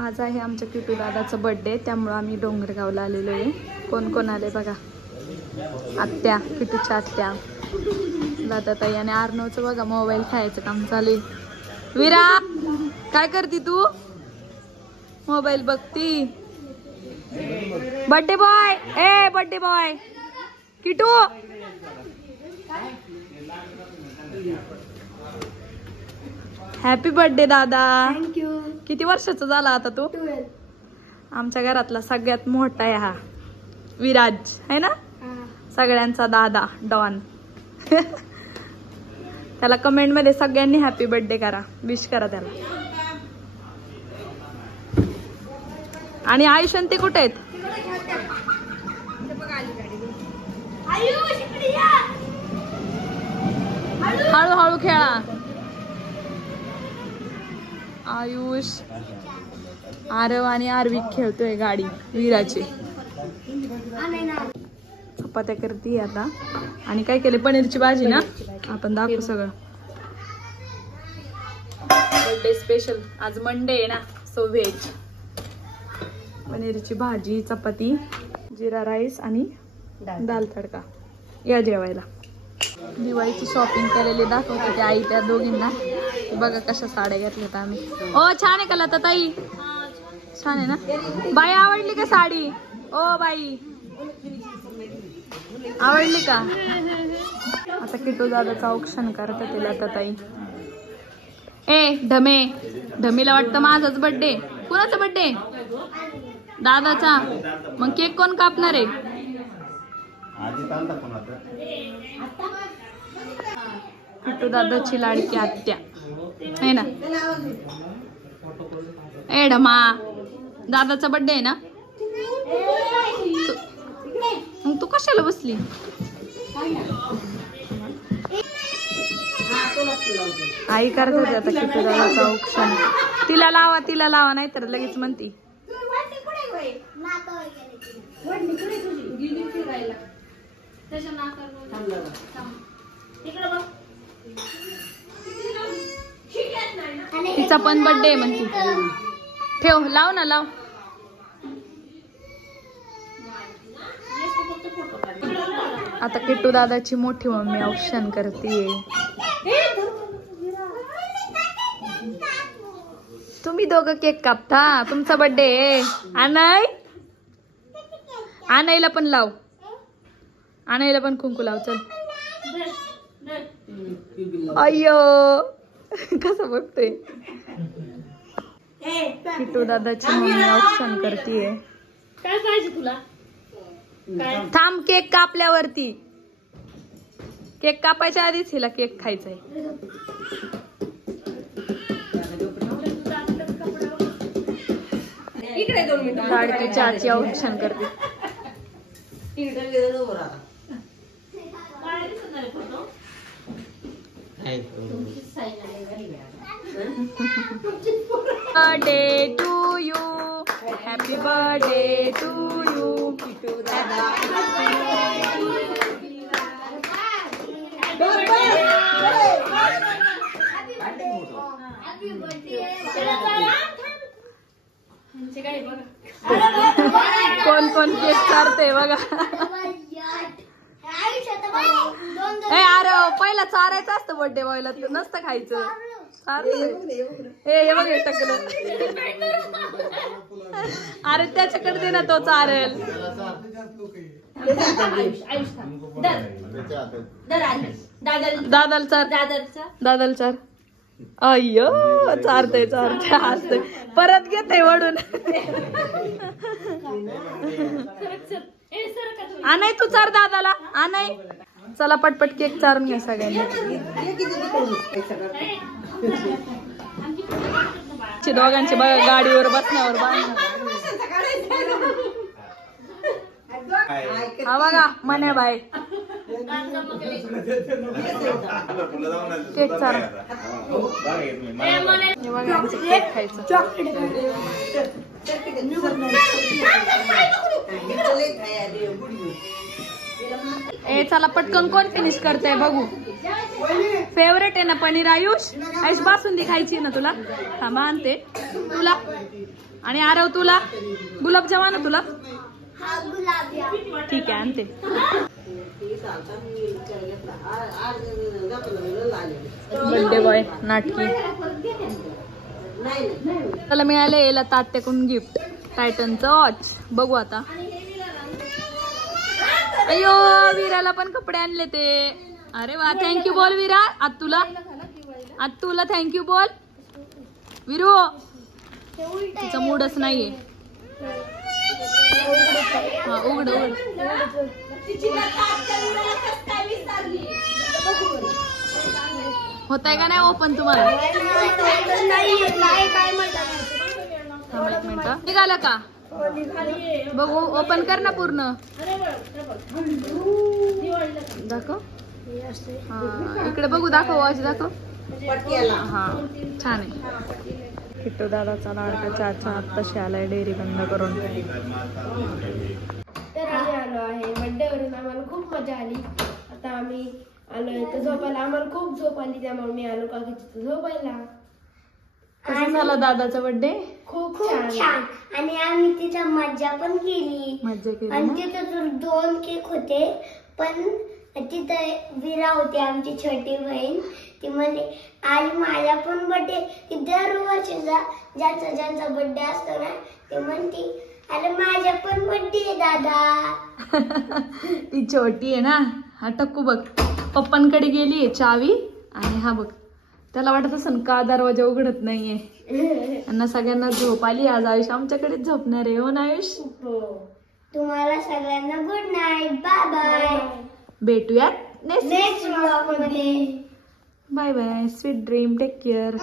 आज आहे आमच्या किटू दादाचा बर्थडे, त्यामुळे आम्ही डोंगरगावला आलेलो आहे. कोण कोण आले बघा. आत्या, किटूच्या आत्या, दादाताई आणि आर्नवचं बघा मोबाईल खेळायचं काम चालू आहे. विरा काय करती तू? मोबाईल बघती. बर्थडे बॉय, ए birthday boy Kitu. Happy birthday दादा. थँक्यू. किती वर्षाचा झाला आता तू? 12. आमच्या घरातला सगळ्यात मोठा आहे हा विराज, है ना? सगळ्यांचा दादा डॉन. त्याला कमेंट मध्ये सगळ्यांनी हॅपी बर्थडे करा, विश करा त्याला. आणि आयुष्य ते कुठे आहेत? हळूहळू खेळा. आयुष, आरव आणि आरवी खेळतोय गाडी विराची. चपात्या करते आता. आणि काय केले? पनीरची भाजी ना. आपण दाखवू सगळं. बर्थडे स्पेशल आज मंडे आहे ना, सो व्हेज. पनीरची भाजी, चपाती, जिरा राईस आणि दाल तडका. या जेवायला. दिवाळीची शॉपिंग केलेली दाखवते ते आई त्या दोघींना. बघा कशा साड्या घेतल्यात आम्ही. ओ छान आहे का लता ताई? छान आहे ना. बाई आवडली का साडी? ओ बाई आवडली का? आता किटू दादाचं औक्षण करत होते लता ताई. ए ढमे, ढमीला वाटतं माझाच बर्थडे. कुणाचा बर्थडे? दादाचा. मग केक कोण कापणार आहे? किटू दादाची लाडकी आत्या आहे ना. ए ढमा, दादाचा बर्थडे आहे ना. मग तू कशाला बसली? आई करत होती आता किटू दादाचं औक्षण. तिला लावा, तिला लावा, नाही तर लगेच म्हणती. तिचा पण बर्थडे म्हणती. ठेव, लाव ना, लाव. आता किट्टू दादाची मोठी मम्मी औक्षण करते. तुम्ही दोघं केक कापता, तुमचा बर्थडे आहे. आनय, आणायला पण लाव, आणायला पण कुंकू लाव. चल. अय्यो कसं बघतोय. किट्टू दादाची मम्मी औक्षण करतीये. काय पाहिजे तुला? थांब, केक कापल्यावरती. केक कापायच्या आधीच हिला केक खायचाय. लाडकी चाची औक्षण करते. Birthday to you, happy birthday to you. कोण कोण केक चारते बघा. ए अरे पहिला चारायचं असतं बर्थडे बॉयला, नसतं खायचं. हे बघ टकलं. अरे त्याच्याकडे दे ना, तो चारेल. दादाला चार, दादाला चार. अय्यो चारतय चारतय हसतय. परत घेते वडून. आणाय तू चार दादाला, आणाय. चला पटपट केक चारून घ्या सगळ्यांनी. दोघांचे बघा गाडीवर बसण्यावर बांधणं. हा बघा मन्या बाय केक चार. केक खायचं. ए चला पटकन कोण फिनिश करते बघू. फेवरेट आहे ना पनीर आयुष. आयुष बासुंदी खायची ना तुला? थांबा आणते तुला. आणि आरव तुला गुलाबजाम आणू तुला? ठीक आहे आणते. बर्थडे बॉय नाटकी. त्याला मिळाले याला तात्याकडून गिफ्ट टायटनचं वॉच. बघू आता. अयो वीराला पण कपडे आणले ते. अरे वा थँक्यू बोल वीरा. आज तुला थँक्यू बोल विरू. तिचा मूडच नाहीये. हा उघड उघड. होत आहे का नाही ओपन तुम्हाला? एक मिनिट निघाला का बघू. ओपन कर ना पूर्ण. दाखव. हा इकडे बघू. दाखव वॉच दाखव. हा छान आहे. किट्टू दादाचा लाडका चाचा आत्ताशी आलाय डेअरी बंद करून. तर आम्ही आलो आहे बड्डेवरून. आम्हाला खूप मजा आली. आता आम्ही आलोय तर झोपायला. आम्हाला खूप झोप आली त्यामुळे मी आलो काकीची झोपायला. कसं झाला दादाचा बर्थडे? खूप छान. आणि आम्ही तिथं मज्जा पण केली. मज्जा केली आणि ना? तिथं 2 केक होते. पण तिथं विरा होती आमची छोटी बहीण. ती म्हणते आज माझा पण बर्थडे. ती दरवर्षीचा ज्यांचा बर्थडे असतो ना ते म्हणते अरे माझा पण बर्थडे आहे दादा. ती छोटी आहे ना. हा टक्कू बघ पप्पांकडे गेली चावी. आणि हा बघ त्याला वाटत असेल का दरवाजा उघडत नाहीये. त्यांना सगळ्यांना झोप आली. आज आयुष आमच्याकडेच झोपणार आहे. हो ना आयुष? तुम्हाला सगळ्यांना गुड नाईट. Bye bye. भेटूयात नेक्स्ट नेक्स्ट व्लॉग मध्ये. Bye bye. Sweet dream. Take care.